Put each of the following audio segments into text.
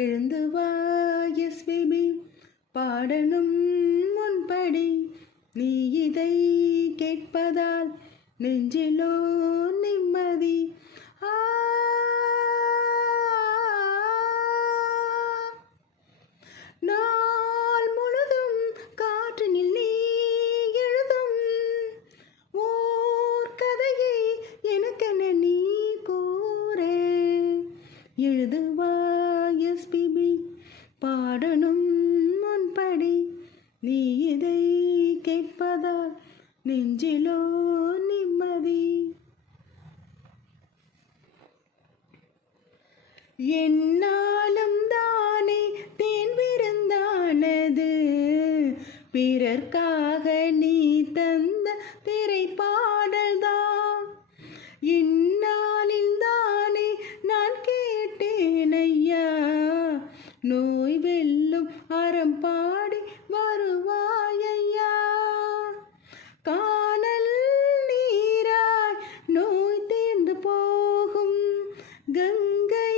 எழுந்து வா எஸ்பிபி பாடணும் முன்படி நீ இதை கேட்பதால் நெஞ்சிலோ நிம்மதி. நாள் முழுதும் காற்றினில் நீ எழுதும் ஓர் கதையை எனக்கென நீ கூற. எழுதுவா எஸ்பிபி பாடணும் முன்படி நீ இதை கேட்பதால் நெஞ்சிலோ நிம்மதி. என்னாலும் தானே தேன் விருந்தானது பிறர்க்காக நீ தந்த திரைப்பாடல்தான். இந்நாளில் தானே நான் கேட்டேன் ஐயா நோய் வெல்லும் அறம் பாடி வருவாயையா. காணல் நீராய் நோய் தீர்ந்து போகும் கங்கை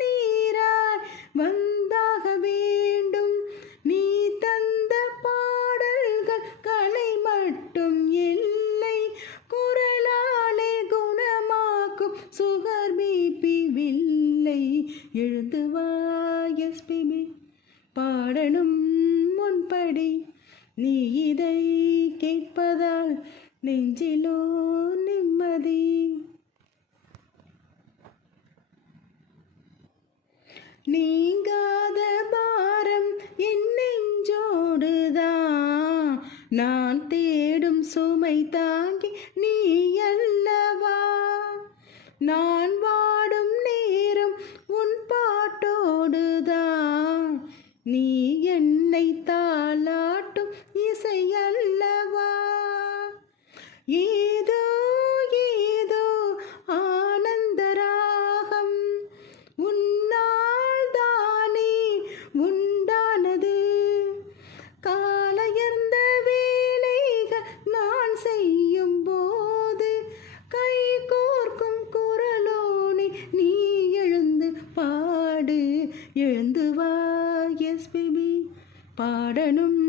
நீராய் வந்தாக வேண்டும். நீ தந்த பாடல்கள் கலை மட்டும் இல்லை குரலாலே குணமாக்கும் சுகர் பிபி வில்லை. எழுந்து வா எஸ்பிபி பாடணும் முன்படி நீ இதை கேட்பதால் நெஞ்சிலோ நிம்மதி. நீங்காத பாரம் என் நெஞ்சோடுதான் நான் தேடும் சுமை தாங்கி நீ அல்லவா. நான் வாடும் நேரம் உன் பாட்டோடுதான் நீ என்னை தாளாட்டும் இசை அல்லவா. ஏதோ ஏதோ ஆனந்த ராகம் உன்னால் தானே உண்டானது. காலையர்ந்த வேலைகள் நான் செய்யும் போது கை கோர்க்கும் குரலோனி நீ எழுந்து பாடு. எழுந்து வா எஸ்பிபி பாடணும்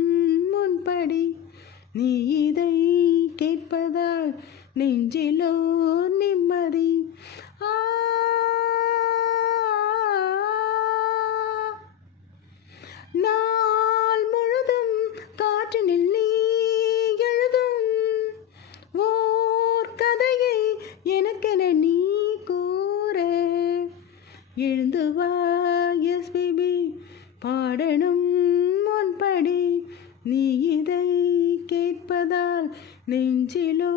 முன்படி நீ இதை கேட்பதால் நெஞ்சிலோ நிம்மதி. நாள் முழுதும் காற்றினில் நீ எழுதும் ஓர் கதையை எனக்கென நீ கூற. எழுந்து வா எஸ்பிபி பாடணும் முன்படி நீ இதை கேட்பதால் நெஞ்சிலோ